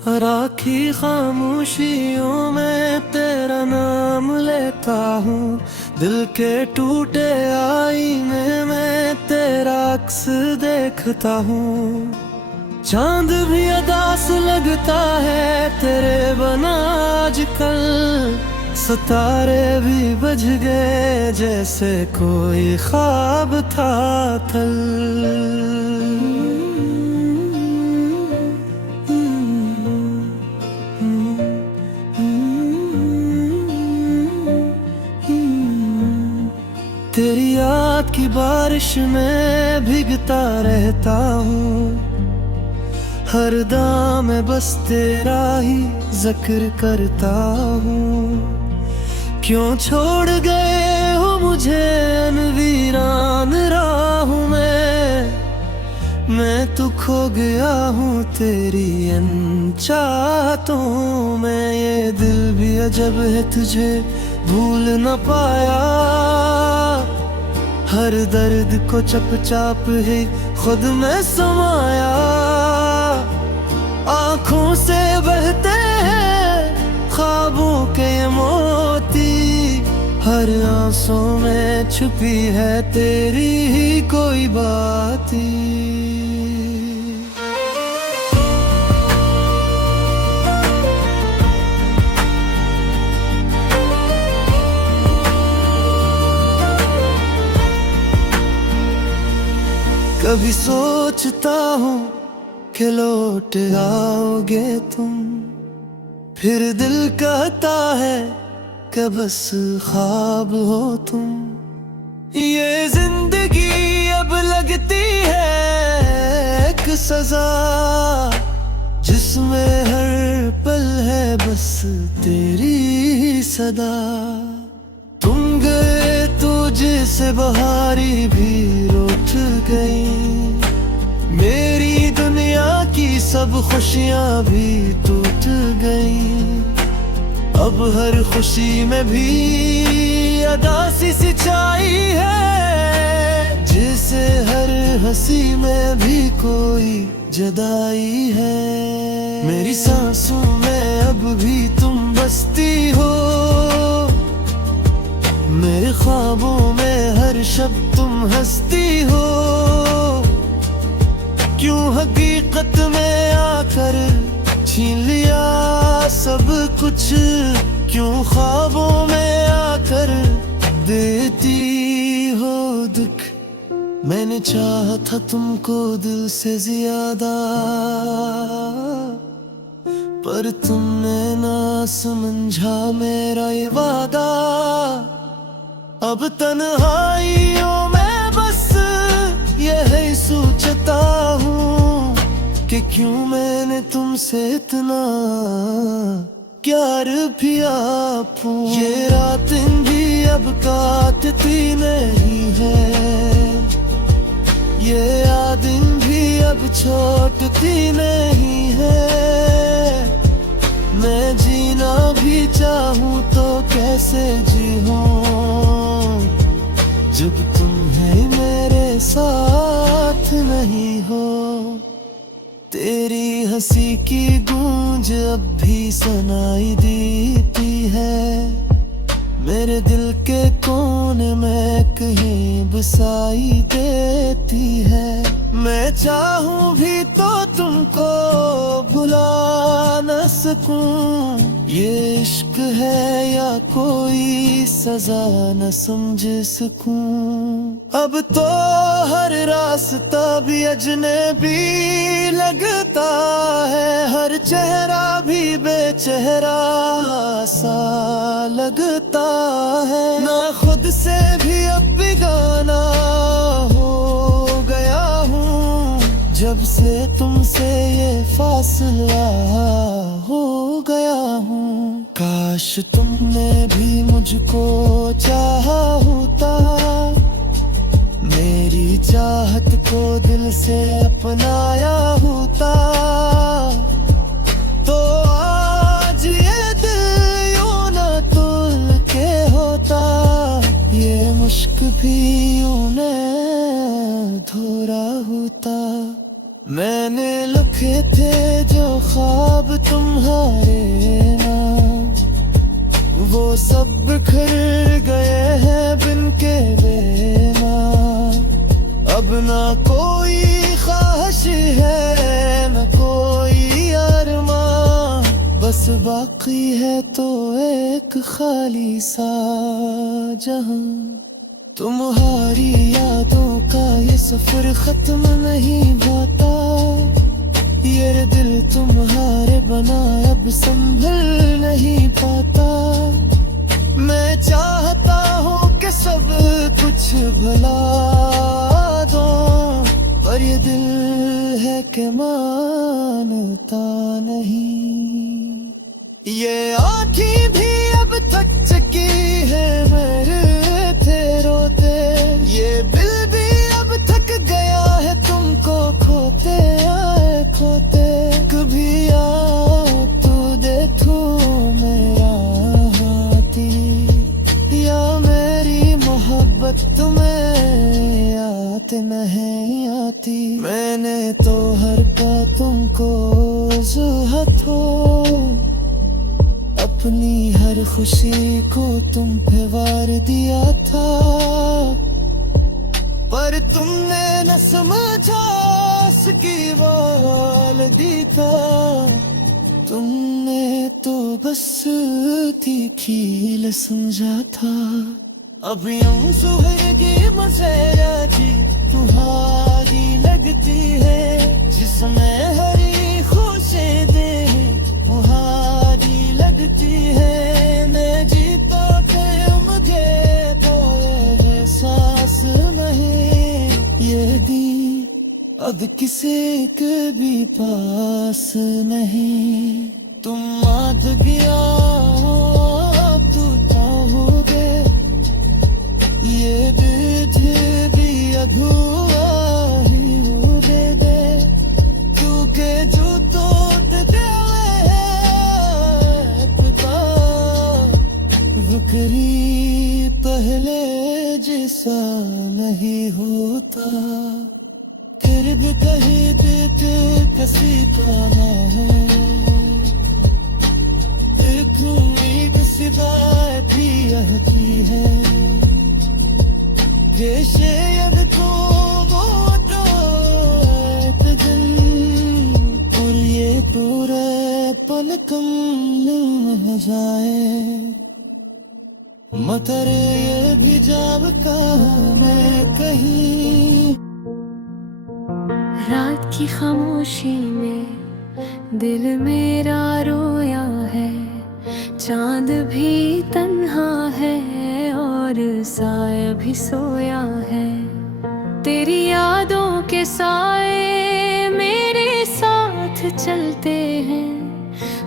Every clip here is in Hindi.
राखी खामोशियों में तेरा नाम लेता हूँ। दिल के टूटे आईने में तेरा अक्स देखता हूँ। चांद भी अदास लगता है तेरे बना आजकल। सितारे भी बज गए जैसे कोई ख्वाब था कल। तेरी याद की बारिश में भीगता रहता हूँ। हर दाम में बस तेरा ही जिक्र करता हूँ। क्यों छोड़ गए हो मुझे अनवीरान राहों में। मैं तो खो गया हूँ तेरी चाहतों में। ये दिल भी अजब है तुझे भूल न पाया। हर दर्द को चुपचाप ही खुद में समाया। आँखों से बहते हैं ख्वाबों के ये मोती। हर आंसू में छुपी है तेरी ही कोई बाती। कभी सोचता हूँ कि लौट आओगे तुम। फिर दिल कहता है कि बस ख्वाब हो तुम। ये जिंदगी अब लगती है एक सजा, जिसमें हर पल है बस तेरी ही सदा। तुम गए तो जैसे बहारी भी रूठ गई। मेरी दुनिया की सब खुशियां भी टूट गई। अब हर खुशी में भी अदासी सिंचाई है। जैसे हर हंसी में भी कोई जुदाई है। मेरी सांसों में अब भी तुम बसती हो। मेरे ख्वाबों में हर शब्द तुम हंसती हो। क्यों हकीकत में आकर छीन लिया सब कुछ। क्यों ख्वाबों में आकर देती हो दुख। मैंने चाहा था तुमको दिल से ज्यादा, पर तुमने ना समझा मेरा ये वादा। अब तन्हाइयों में बस यही सोचता हूँ कि क्यों मैंने तुमसे इतना प्यार भी आपू। ये रातें भी अब काटती नहीं है। ये यादें भी अब छोड़ती नहीं है। मैं जीना भी चाहूँ तो कैसे जीऊँ जब तुम्हें मेरे साथ नहीं हो। तेरी हंसी की गूंज अब भी सुनाई देती है। मेरे दिल के कोने में कहीं बसाई देती है। मैं चाहूँ भी तो तुमको भुला न सकूं। ये इश्क है या कोई सजा न समझ सकूं। अब तो हर रास्ता भी अजनबी लगता है। हर चेहरा भी बेचेहरा सा लगता है। ना खुद से भी अब बेगाना हो गया हूँ। जब से तुमसे ये फासला हो गया हूँ। काश तुमने भी मुझको चाहा होता। मेरी चाहत को दिल से अपनाया होता। तो आज ये दिल यूं न तुल के होता। ये मुश्क भी यूं न धोरा होता। मैंने लिखे थे जो ख्वाब तुम्हारे नाम, वो सब बिखर गए हैं बिन के बेनाम। अब ना कोई ख्वाहिश है न कोई अरमान, बस बाकी है तो एक खाली सा जहां। तुम्हारी यादों का ये सफर खत्म नहीं होता, ये दिल तुम्हारे बना अब संभल नहीं पाता। मैं चाहता हूँ कि सब कुछ भुला दो, पर ये दिल है कि मानता नहीं। ये आँखें भी अब थक चुकी है मेरे थे रोते, ये दिल भी अब थक गया है तुमको खोते आए खोते। कभी याद तू देखो मेरा हाथी, या मेरी मोहब्बत तुम्हें याद नहीं आती। मैंने तो हर पल तुमको ज़ुहद हो, अपनी हर खुशी को तुम पे वार दिया था, पर तुमने न समझा उसकी वाल दी था। तुमने तो बस तीखी समझा था। अब यूं सुहागी मज़ेरा जी तुम्हारी लगती है, जिसमें हरी खुशी दे तुम्हारी लगती है। मैं जीता थे मुझे तो एहसास नहीं, ये दी अब किसी के भी पास नहीं। तुम आद गया तू चाहोगे, ये बीज भी अधूरा ही हो दे, क्योंकि जो तोड़ दे पता करी पहले जैसा नहीं होता। फिर भी कहीं देते किसी का है, एक उम्मीद सिवाय भी यही है। जैसे अब तो वो तो एक दिन, और ये पूरे पल कम हो जाए। मतर ये भी जाब का मैं कहीं। रात की खामोशी में दिल मेरा रोया है, चांद भी तन्हा है और साया भी सोया है। तेरी यादों के साए मेरे साथ चलते हैं,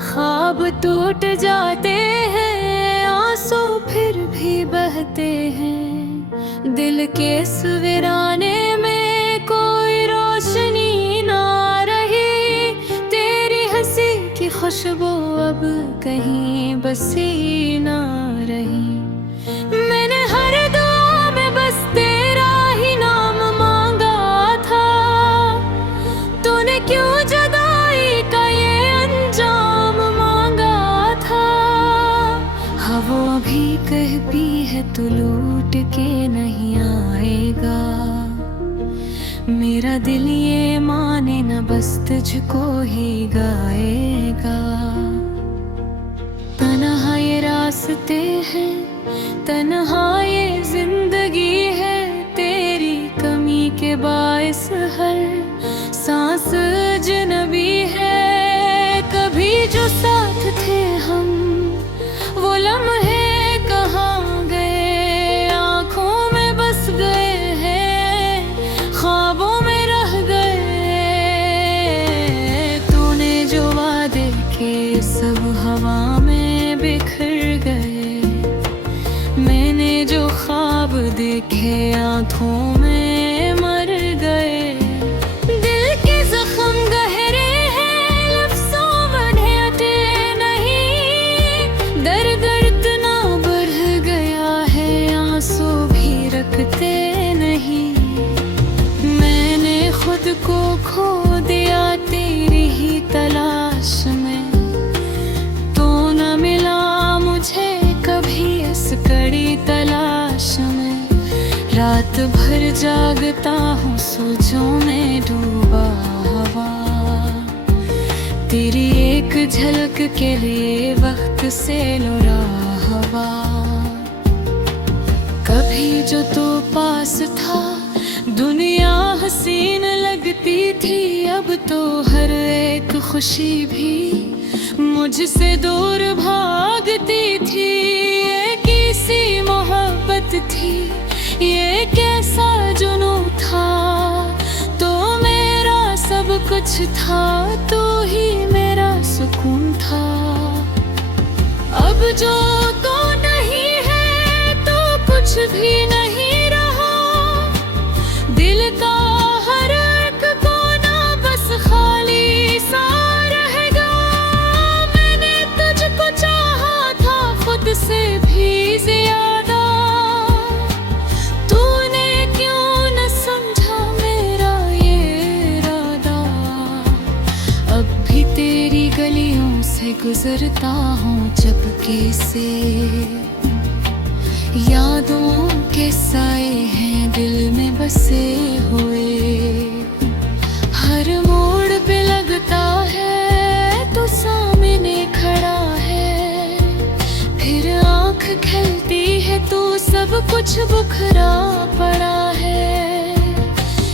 ख्वाब टूट जाते हैं, आंसू फिर भी बहते हैं। दिल के इस वीराने में कोई रोशनी ना रही, तेरी हंसी की खुशबू अब कहीं बसी ना रही। मैंने हर दुआ में बस तेरा ही नाम मांगा था, तूने क्यों जुदाई का ये अंजाम मांगा था। हवा भी कहती है तू लूट के नहीं आएगा, मेरा दिल ये माने न बस तुझको ही गाएगा। तन्हा ये रास्ते हैं, तन्हा ये जिंदगी है, तेरी कमी के बाइस हर सांस अजनबी है। कभी जो साथ थे हम वो लम्हे कहाँ गए, आँखों में बस गए हैं, ख्वाबों में रह गए। तूने जो वादे किए सब हवा में बिखर गए, मैंने जो ख्वाब देखे आँखों में मर गए। दिल के जख्म गहरे हैं, लफ्ज़ों बढ़ते नहीं, दर्द इतना बढ़ गया है, आंसू भी रखते नहीं। मैंने खुद को खो दिया रात भर जागता हूँ सोचों में डूबा हवा, तेरी एक झलक के लिए वक्त से लुरा हवा। कभी जो तू पास था दुनिया हसीन लगती थी, अब तो हर एक खुशी भी मुझसे दूर भागती थी। ये कैसी मोहब्बत थी, ये कैसा जुनू था, तो मेरा सब कुछ था, तू ही मेरा सुकून था। अब जो तो नहीं है तो कुछ भी नहीं रहा, दिल का हर एक कोना बस खाली सा रहेगा। मैंने तुझको चाहा था खुद से भी ज्यादा, तूने क्यों न समझा मेरा ये इरादा। अब भी तेरी गलियों से गुजरता हूँ चुपके से, यादों के साए हैं दिल में बसे हुए। हर मोड़ पे लगता है तो सामने खड़ा है, फिर आँख खिलती है तो सब कुछ बुखरा पड़ा है।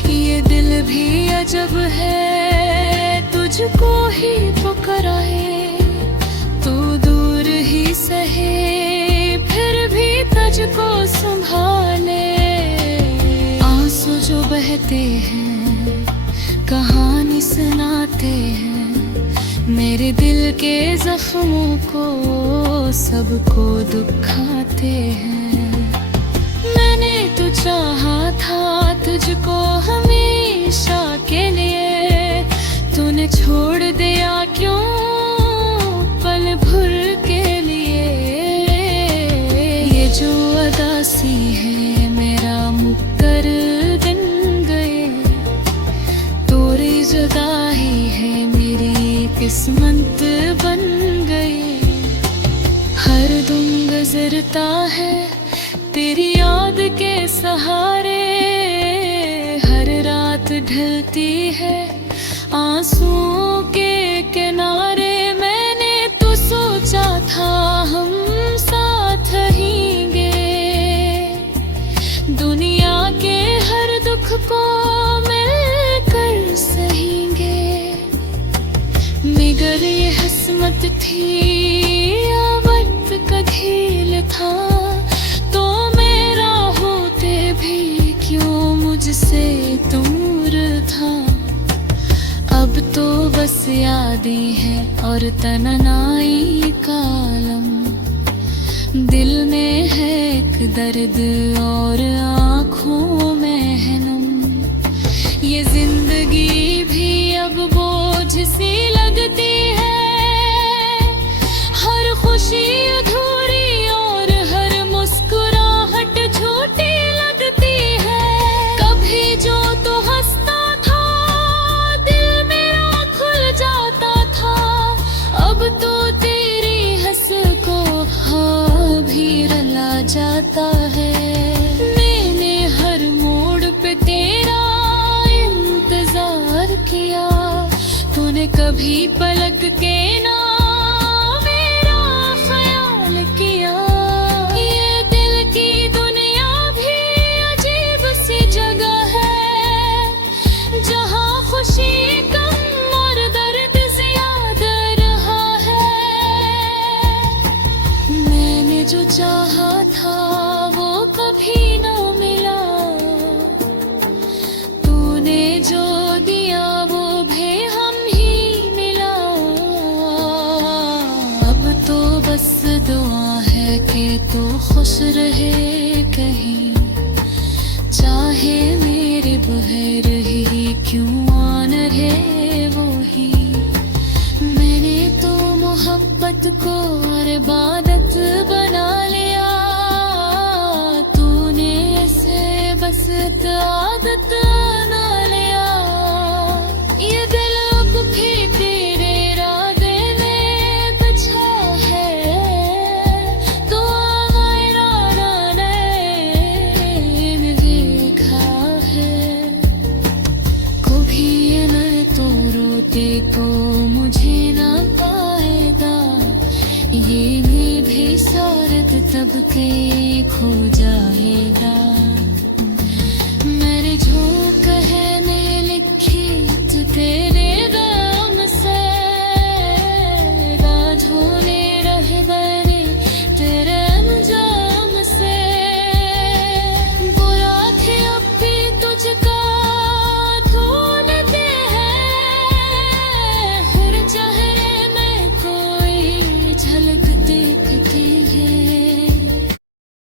ये दिल भी अजब है तुझको ही पुकारे, तू दूर ही सहे फिर भी तुझको संभाले। आंसू जो बहते हैं कहानी सुनाते हैं, मेरे दिल के जख्मों को सबको दुखाते हैं। मैंने तो चाहा था तुझको हमेशा के लिए, तूने छोड़ दिया क्यों पल भर के लिए। ये जो अदासी है मेरा मुक्कर दिन गए, तोरी जुदाई है मेरी किस्मत बन गई। हर दम गुजरता है तेरी याद के सहारे, हर रात ढलती है आंसुओं के किनारे। मैंने तो सोचा था हम साथ रहेंगे, दुनिया के हर दुख को मिलकर सहेंगे। मगर ये हसमत थी या वक्त का खेल था, तो मेरा होते भी क्यों मुझसे दूर था। अब तो बस यादें हैं और तन्हाई का आलम, दिल में है एक दर्द और आँखों में है नम। ये जिंदगी भी अब बोझ सी लगती है, हर खुशी अधूरी और हर मुस्कुराहट झूठी लगती है। कभी जो तो हंसता था दिल मेरा खुल जाता था, अब तो तेरी हंस को हाँ भी रला जाता है। मैंने हर मोड़ पे तेरा इंतजार किया, तूने कभी पलक के ना मेरा ख्याल किया। ये दिल की दुनिया भी अजीब सी जगह है, जहाँ खुशी कम और दर्द ज्यादा रहा है। मैंने जो चाहा था वो कभी न मिला, तूने जो दिया वो भी हम ही मिला। अब तो बस दुआ है कि तू खुश रहे कहीं, चाहे मेरे बहर ही क्यों आन रहे वो ही। मैंने तो मोहब्बत को इबादत बना लिया, तूने ऐसे बस आदत बना लिया। ये दिल अब भी तेरे इरादे में बचा है, तो आवारा ना मेरे कब के खो जाएगा।